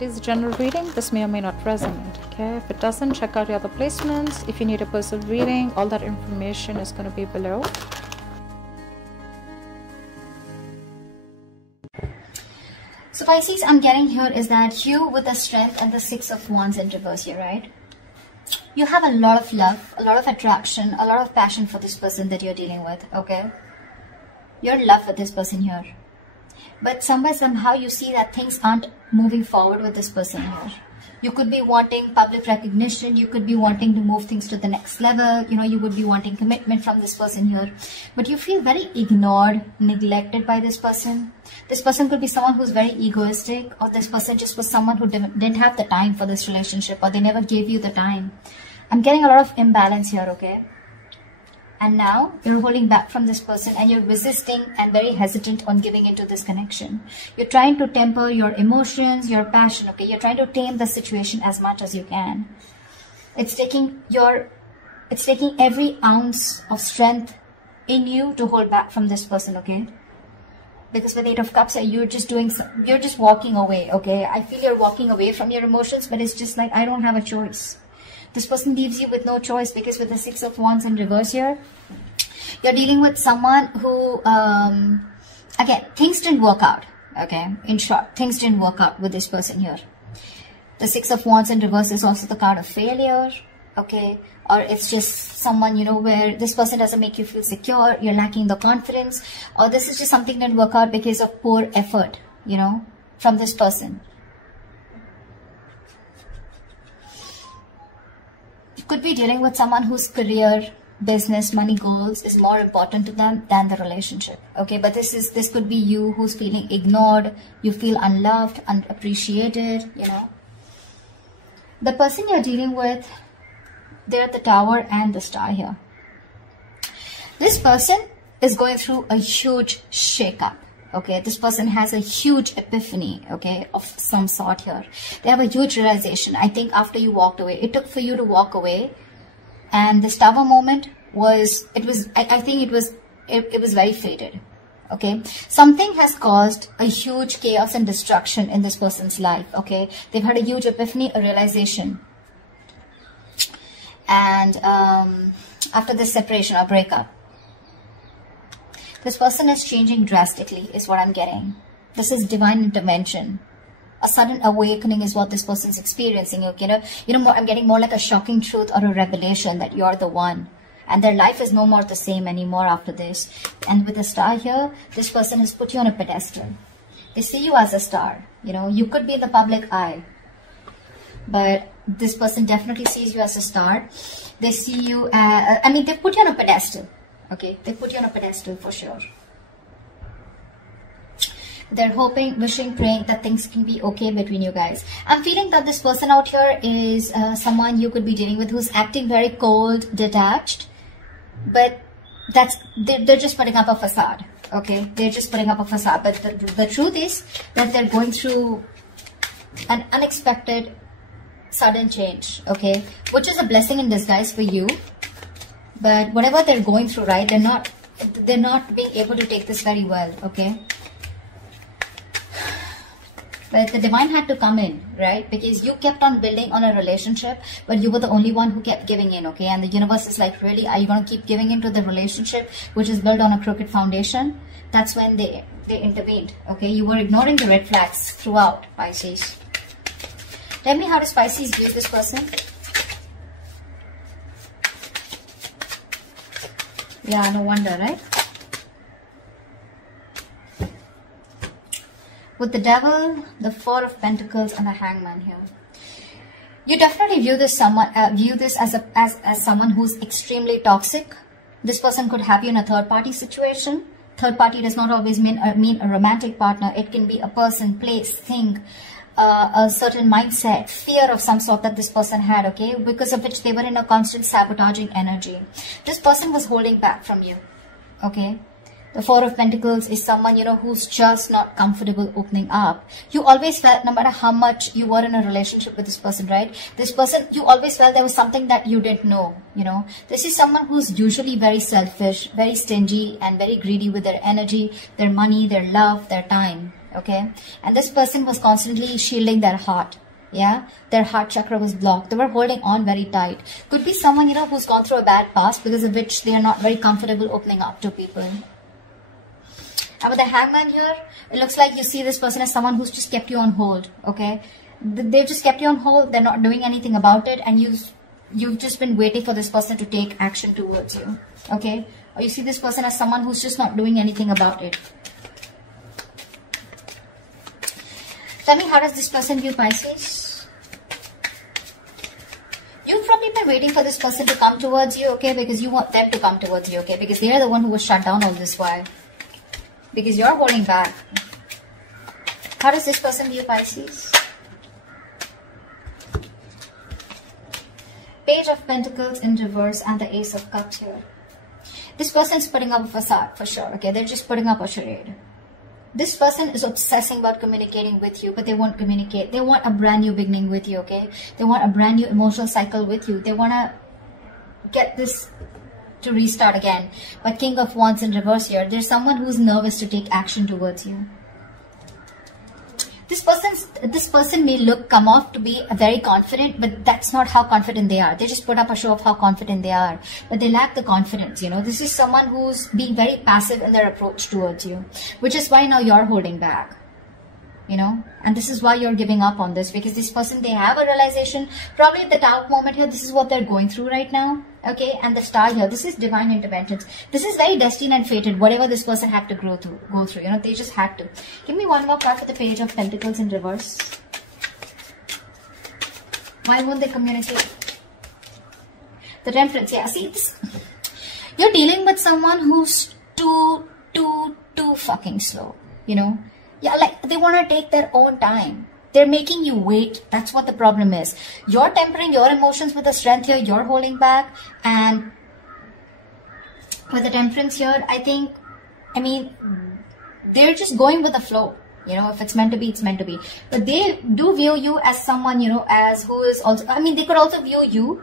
It is a general reading. This may or may not resonate. Okay, if it doesn't, check out your other placements. If you need a personal reading, all that information is going to be below. So Pisces, I'm getting here is that you with the Strength and the Six of Wands in reverse here, right? You have a lot of love, a lot of attraction, a lot of passion for this person that you're dealing with, okay? You're in love with this person here. But somehow you see that things aren't moving forward with this person here. You could be wanting public recognition. You could be wanting to move things to the next level. You know, you would be wanting commitment from this person here. But you feel very ignored, neglected by this person. This person could be someone who's very egoistic, or this person just was someone who didn't have the time for this relationship, or they never gave you the time. I'm getting a lot of imbalance here, okay? And now you're holding back from this person and you're resisting and very hesitant on giving into this connection. You're trying to temper your emotions, your passion, okay? You're trying to tame the situation as much as you can. It's taking every ounce of strength in you to hold back from this person, okay? Because with Eight of Cups, you're just walking away, okay? I feel you're walking away from your emotions, but it's just like, I don't have a choice. This person leaves you with no choice, because with the Six of Wands in reverse here, you're dealing with someone who, again, things didn't work out, okay? In short, things didn't work out with this person here. The Six of Wands in reverse is also the card of failure, okay? Or it's just someone, you know, where this person doesn't make you feel secure, you're lacking the confidence, or this is just something that didn't work out because of poor effort, you know, from this person. Could be dealing with someone whose career, business, money goals is more important to them than the relationship, okay? But this could be you who's feeling ignored, you feel unloved, unappreciated, you know. The person you're dealing with, they're at the Tower and the Star here. This person is going through a huge shakeup. Okay, this person has a huge epiphany, okay, of some sort here. They have a huge realization. I think after you walked away, it took for you to walk away, and this Tower moment was, I think it was very fated, okay. Something has caused a huge chaos and destruction in this person's life, okay. They've had a huge epiphany, a realization. And after this separation or breakup, this person is changing drastically, is what I'm getting. This is divine intervention. A sudden awakening is what this person's experiencing. You know, I'm getting more like a shocking truth or a revelation that you're the one. And their life is no more the same anymore after this. And with the Star here, this person has put you on a pedestal. They see you as a star. You know, you could be in the public eye, but this person definitely sees you as a star. They see you as, I mean, they put you on a pedestal. Okay, they put you on a pedestal for sure. They're hoping, wishing, praying that things can be okay between you guys. I'm feeling that this person out here is someone you could be dealing with who's acting very cold, detached. But they're just putting up a facade. Okay, they're just putting up a facade. But the truth is that they're going through an unexpected, sudden change. Okay, which is a blessing in disguise for you. But whatever they're going through, right, they're not being able to take this very well, okay? But the divine had to come in, right? Because you kept on building on a relationship, but you were the only one who kept giving in, okay? And the universe is like, really, are you going to keep giving into the relationship, which is built on a crooked foundation? That's when they intervened, okay? You were ignoring the red flags throughout, Pisces. Tell me, how does Pisces view this person? Yeah, no wonder, right? With the Devil, the Four of Pentacles, and the Hangman here, you definitely view this as someone who's extremely toxic. This person could have you in a third-party situation. Third party does not always mean a romantic partner. It can be a person, place, thing, a certain mindset, fear of some sort that this person had, okay, because of which they were in a constant sabotaging energy. This person was holding back from you, okay. The Four of Pentacles is someone, you know, who's just not comfortable opening up. You always felt, no matter how much you were in a relationship with this person, right, this person, you always felt there was something that you didn't know, you know. This is someone who's usually very selfish, very stingy, and very greedy with their energy, their money, their love, their time, okay? And this person was constantly shielding their heart. Yeah, their heart chakra was blocked. They were holding on very tight. Could be someone, you know, who's gone through a bad past, because of which they are not very comfortable opening up to people. And with the Hangman here, it looks like you see this person as someone who's just kept you on hold, okay? They've just kept you on hold. They're not doing anything about it, and you've just been waiting for this person to take action towards you, okay? Or you see this person as someone who's just not doing anything about it. Tell me, how does this person view Pisces? You've probably been waiting for this person to come towards you, okay? Because you want them to come towards you, okay? Because they are the one who was shut down all this while. Because you're holding back. How does this person view Pisces? Page of Pentacles in reverse and the Ace of Cups here. This person's putting up a facade for sure, okay? They're just putting up a charade. This person is obsessing about communicating with you, but they won't communicate. They want a brand new beginning with you, okay? They want a brand new emotional cycle with you. They want to get this to restart again. But King of Wands in reverse here, there's someone who's nervous to take action towards you. This person may come off to be very confident, but that's not how confident they are. They just put up a show of how confident they are, but they lack the confidence, you know. This is someone who's being very passive in their approach towards you, which is why now you're holding back, you know. And this is why you're giving up on this, because this person, they have a realization, probably at the dark moment here, this is what they're going through right now, okay? And the star here, this is divine interventions. This is very destined and fated, whatever this person had to go through, you know, they just had to. Give me one more card for the Page of Pentacles in reverse. Why won't they communicate? The Temperance, yeah, see this, you're dealing with someone who's too fucking slow, you know. Yeah, like they want to take their own time. They're making you wait. That's what the problem is. You're tempering your emotions with the Strength here. You're holding back. And with the Temperance here, I mean, they're just going with the flow. You know, if it's meant to be, it's meant to be. But they do view you as someone, you know, as who is also, I mean, they could also view you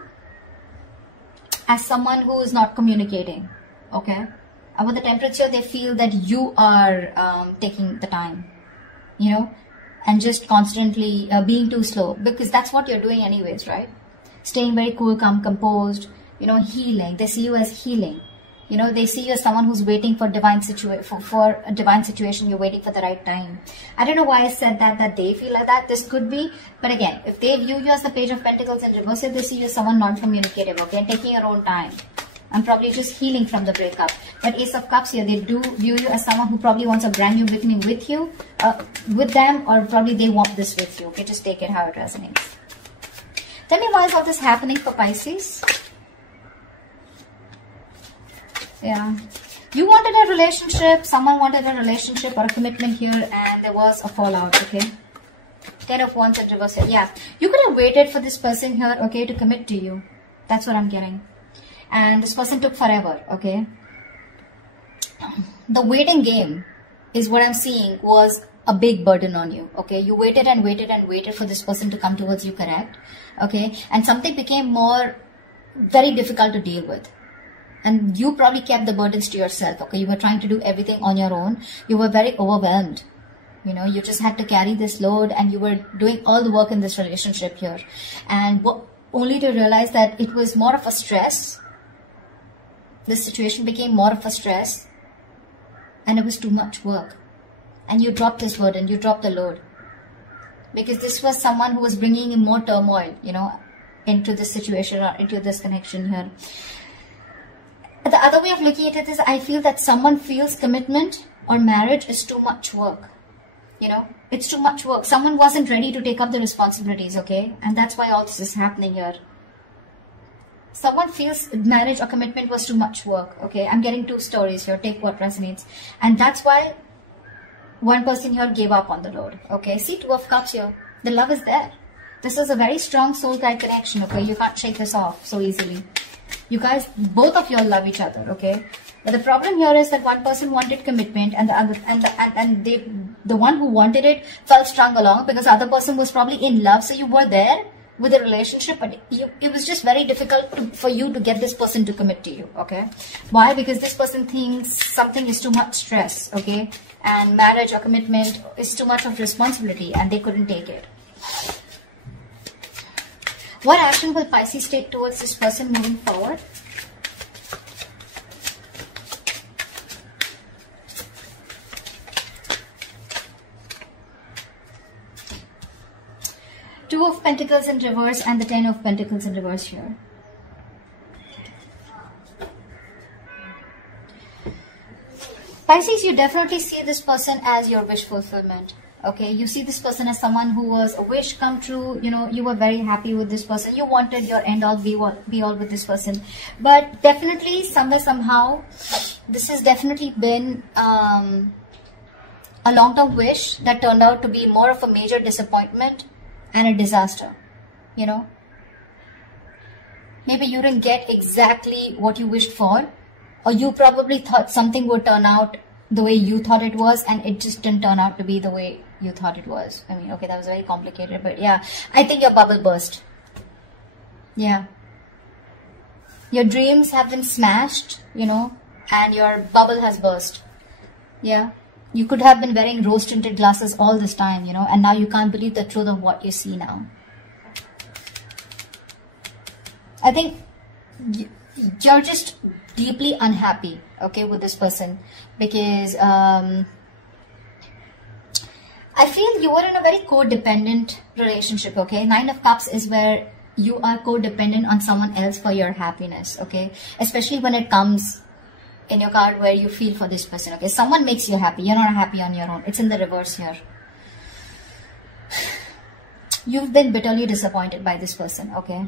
as someone who is not communicating. Okay? With the Temperance here, they feel that you are taking the time, you know, and just constantly being too slow, because that's what you're doing anyways, right? Staying very cool, calm, composed, you know, healing. They see you as healing. You know, they see you as someone who's waiting for for a divine situation. You're waiting for the right time. I don't know why I said that they feel like that. This could be, but again, if they view you as the Page of Pentacles in reverse, they see you as someone non-communicative, okay, and taking your own time. And probably just healing from the breakup. But Ace of Cups here, they do view you as someone who probably wants a brand new beginning with you, with them, or probably they want this with you. Okay, just take it how it resonates. Tell me, why is all this happening for Pisces? Yeah. You wanted a relationship, someone wanted a relationship or a commitment here, and there was a fallout, okay? 10 of Wands in reverse here. Yeah. You could have waited for this person here, okay, to commit to you. That's what I'm getting. And this person took forever, okay? The waiting game is what I'm seeing was a big burden on you, okay? You waited and waited and waited for this person to come towards you, correct? Okay? And something became very difficult to deal with. And you probably kept the burdens to yourself, okay? You were trying to do everything on your own. You were very overwhelmed. You know, you just had to carry this load, and you were doing all the work in this relationship here. And only to realize that it was more of a stress. This situation became more of a stress, and it was too much work. And you dropped this burden, you dropped the load. Because this was someone who was bringing in more turmoil, you know, into this situation or into this connection here. The other way of looking at it is, I feel that someone feels commitment or marriage is too much work. You know, it's too much work. Someone wasn't ready to take up the responsibilities, okay? And that's why all this is happening here. Someone feels marriage or commitment was too much work, okay? I'm getting two stories here. Take what resonates. And that's why one person here gave up on the load, okay? See, 2 of Cups here. The love is there. This is a very strong soul guide connection, okay? You can't shake this off so easily. You guys, both of you all love each other, okay? But the problem here is that one person wanted commitment, and the other, the one who wanted it felt strung along because the other person was probably in love. So you were there, with a relationship, but it was just very difficult for you to get this person to commit to you, okay? Why? Because this person thinks something is too much stress, okay? And marriage or commitment is too much of responsibility, and they couldn't take it. What action will Pisces take towards this person moving forward? Two of Pentacles in reverse and the Ten of Pentacles in reverse here. Pisces, you definitely see this person as your wish fulfillment. Okay, you see this person as someone who was a wish come true. You know, you were very happy with this person. You wanted your end all be all with this person. But definitely, somewhere, somehow, this has definitely been a long-term wish that turned out to be more of a major disappointment and a disaster, you know. Maybe you didn't get exactly what you wished for, or you probably thought something would turn out the way you thought it was, and it just didn't turn out to be the way you thought it was. I mean, okay, that was very complicated, but yeah, I think your bubble burst. Yeah. Your dreams have been smashed, you know, and your bubble has burst. Yeah. You could have been wearing rose-tinted glasses all this time, you know, and now you can't believe the truth of what you see now. I think you're just deeply unhappy, okay, with this person, because I feel you were in a very codependent relationship, okay? Nine of Cups is where you are codependent on someone else for your happiness, okay? Especially when it comes in your card where you feel for this person, okay? Someone makes you happy. You're not happy on your own. It's in the reverse here. You've been bitterly disappointed by this person, okay?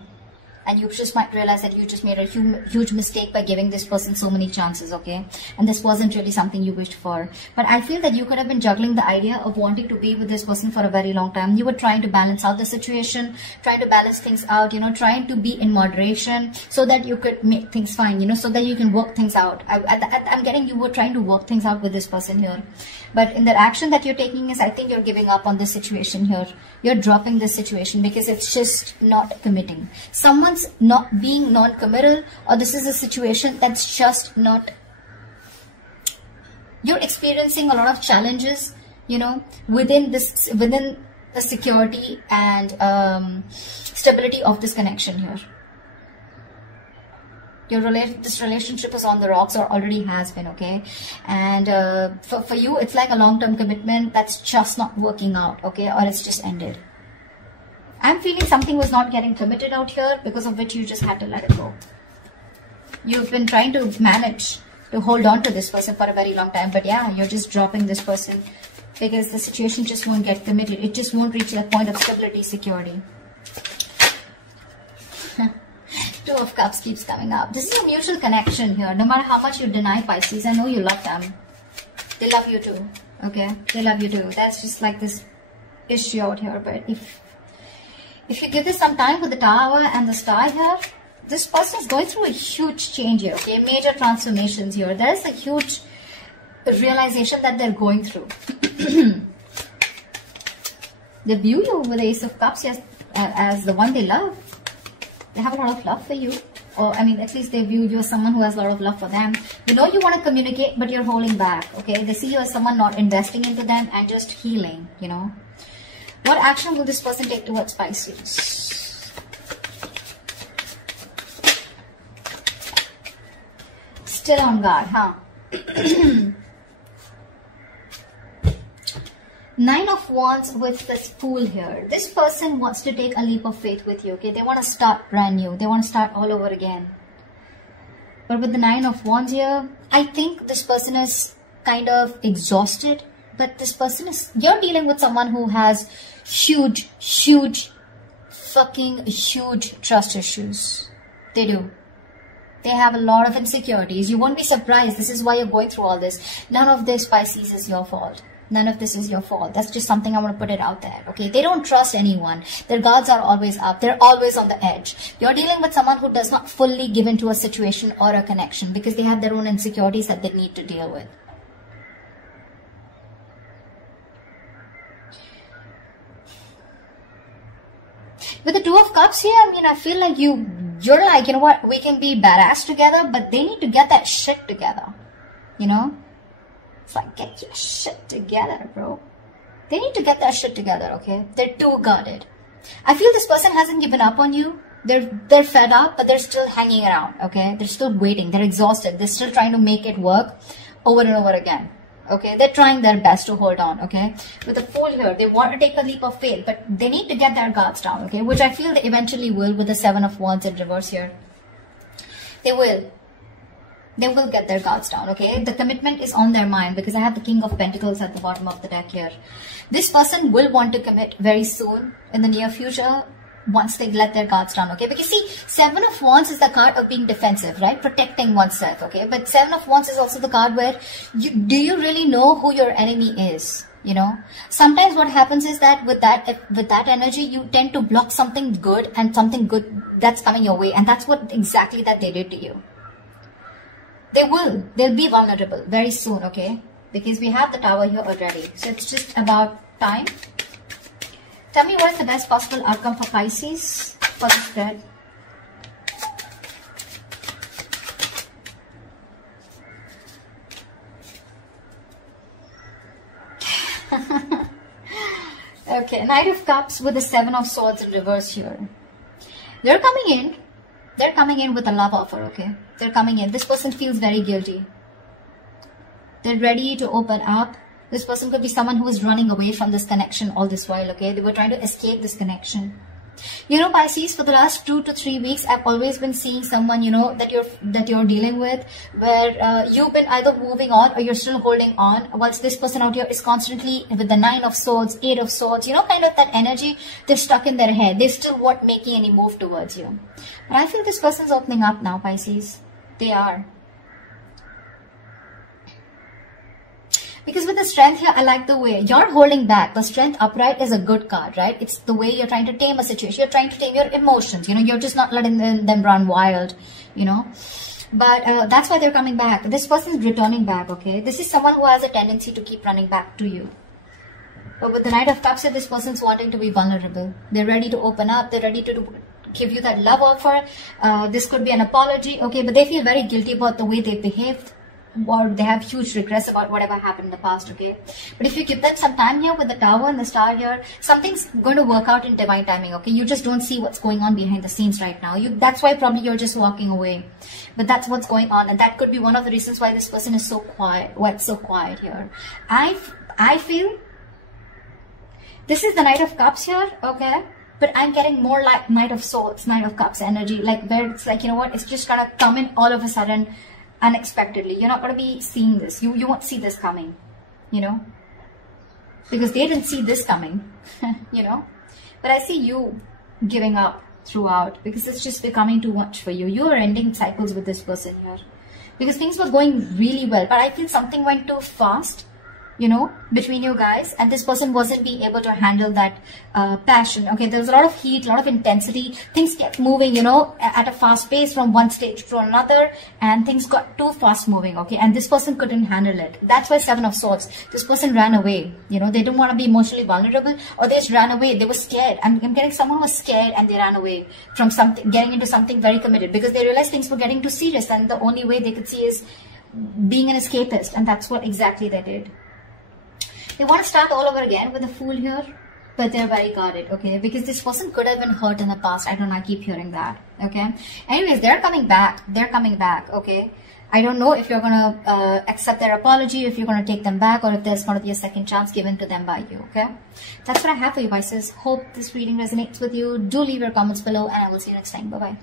And you just might realize that you just made a huge mistake by giving this person so many chances, okay? And this wasn't really something you wished for. But I feel that you could have been juggling the idea of wanting to be with this person for a very long time. You were trying to balance out the situation, trying to balance things out, you know, trying to be in moderation so that you could make things fine, you know, so that you can work things out. I'm getting you were trying to work things out with this person here. But in the action that you're taking is, I think you're giving up on this situation here. You're dropping this situation because it's just not committing. Someone's not being non-committal, or this is a situation that's just not, you're experiencing a lot of challenges, you know, within the security and stability of this connection here. This relationship is on the rocks, or already has been, okay? And for you, it's like a long-term commitment that's just not working out, okay? Or it's just ended. I'm feeling something was not getting committed out here, because of which you just had to let it go. You've been trying to manage to hold on to this person for a very long time, but yeah, you're just dropping this person because the situation just won't get committed. It just won't reach that point of stability, security. Two of Cups keeps coming up. This is a mutual connection here. No matter how much you deny Pisces, I know you love them. They love you too. Okay? They love you too. That's just like this issue out here. But if you give this some time with the Tower and the Star here, this person is going through a huge change here. Okay? Major transformations here. There's a huge realization that they're going through. They view you with the Ace of Cups as the one they love. They have a lot of love for you, or I mean, at least they view you as someone who has a lot of love for them. You know you want to communicate, but you're holding back, okay? They see you as someone not investing into them and just healing, you know. What action will this person take towards Pisces? Still on guard, huh? Nine of Wands with this Fool here. This person wants to take a leap of faith with you, okay? They want to start brand new. They want to start all over again. But with the Nine of Wands here, I think this person is kind of exhausted. But this person is, you're dealing with someone who has huge trust issues. They do. They have a lot of insecurities. You won't be surprised. This is why you're going through all this. None of this, Pisces, is your fault. None of this is your fault. That's just something I want to put it out there, okay? They don't trust anyone. Their guards are always up. They're always on the edge. You're dealing with someone who does not fully give into a situation or a connection because they have their own insecurities that they need to deal with. With the Two of Cups here, I mean, I feel like you're like, you know what, we can be badass together, but they need to get that shit together, you know? It's like, get your shit together, bro. They need to get that shit together, okay? They're too guarded. I feel this person hasn't given up on you. They're fed up, but they're still hanging around, okay? They're still waiting. They're exhausted. They're still trying to make it work over and over again, okay? They're trying their best to hold on, okay? With the Fool here, they want to take a leap of faith, but they need to get their guards down, okay? Which I feel they eventually will with the Seven of Wands in reverse here. They will. They will get their guards down, okay? The commitment is on their mind because I have the King of Pentacles at the bottom of the deck here. This person will want to commit very soon in the near future once they let their guards down, okay? Because see, Seven of Wands is the card of being defensive, right? Protecting oneself, okay? But Seven of Wands is also the card where do you really know who your enemy is? You know, sometimes what happens is that with that energy, you tend to block something good and something good that's coming your way. And that's what exactly that they did to you. They'll be vulnerable very soon, okay? Because we have the Tower here already. So it's just about time. Tell me what is the best possible outcome for Pisces for the spread. Okay, Knight of Cups with the Seven of Swords in reverse here. They're coming in with a love offer, okay? They're coming in. This person feels very guilty. They're ready to open up. This person could be someone who is running away from this connection all this while, okay? They were trying to escape this connection. You know, Pisces, for the last 2 to 3 weeks, I've always been seeing someone, you know, that you're dealing with, where you've been either moving on or you're still holding on, whilst this person out here is constantly with the 9 of Swords, 8 of Swords, you know, kind of that energy. They're stuck in their head. They still weren't making any move towards you. But I feel this person's opening up now, Pisces. They are. Because with the Strength here, I like the way you're holding back. The Strength upright is a good card, right? It's the way you're trying to tame a situation. You're trying to tame your emotions. You know, you're just not letting them run wild, you know. But that's why they're coming back. This person's returning back, okay? This is someone who has a tendency to keep running back to you. But with the Knight of Cups here, this person's wanting to be vulnerable. They're ready to open up. They're ready to give you that love offer. This could be an apology, okay? But they feel very guilty about the way they behaved. Or they have huge regrets about whatever happened in the past, okay? But if you give them some time here with the Tower and the Star here, something's going to work out in divine timing, okay? You just don't see what's going on behind the scenes right now. That's why probably you're just walking away. But that's what's going on, and that could be one of the reasons why this person is so quiet. Why it's so quiet here. I feel this is the Knight of Cups here, okay? But I'm getting more like Knight of Swords, Knight of Cups energy, like where it's like, you know what, it's just gonna come in all of a sudden, unexpectedly. You're not going to be seeing this. You won't see this coming, you know, because they didn't see this coming, you know. But I see you giving up throughout because it's just becoming too much for you. You are ending cycles with this person here because things were going really well, but I feel something went too fast, you know, between you guys, and this person wasn't being able to handle that passion, okay? There was a lot of heat, a lot of intensity. Things kept moving, you know, at a fast pace from one stage to another, and things got too fast moving, okay? And this person couldn't handle it. That's why Seven of Swords. This person ran away, you know. They didn't want to be emotionally vulnerable, or they just ran away. They were scared. I'm getting someone was scared and they ran away from something, getting into something very committed because they realized things were getting too serious, and the only way they could see is being an escapist, and that's what exactly they did. They want to start all over again with the Fool here, but they're very guarded, okay? Because this person could have been hurt in the past. I don't know, I keep hearing that, okay? Anyways, they're coming back. They're coming back, okay? I don't know if you're going to accept their apology, if you're going to take them back, or if there's going to be a second chance given to them by you, okay? That's what I have for you, Pisces. Hope this reading resonates with you. Do leave your comments below, and I will see you next time. Bye-bye.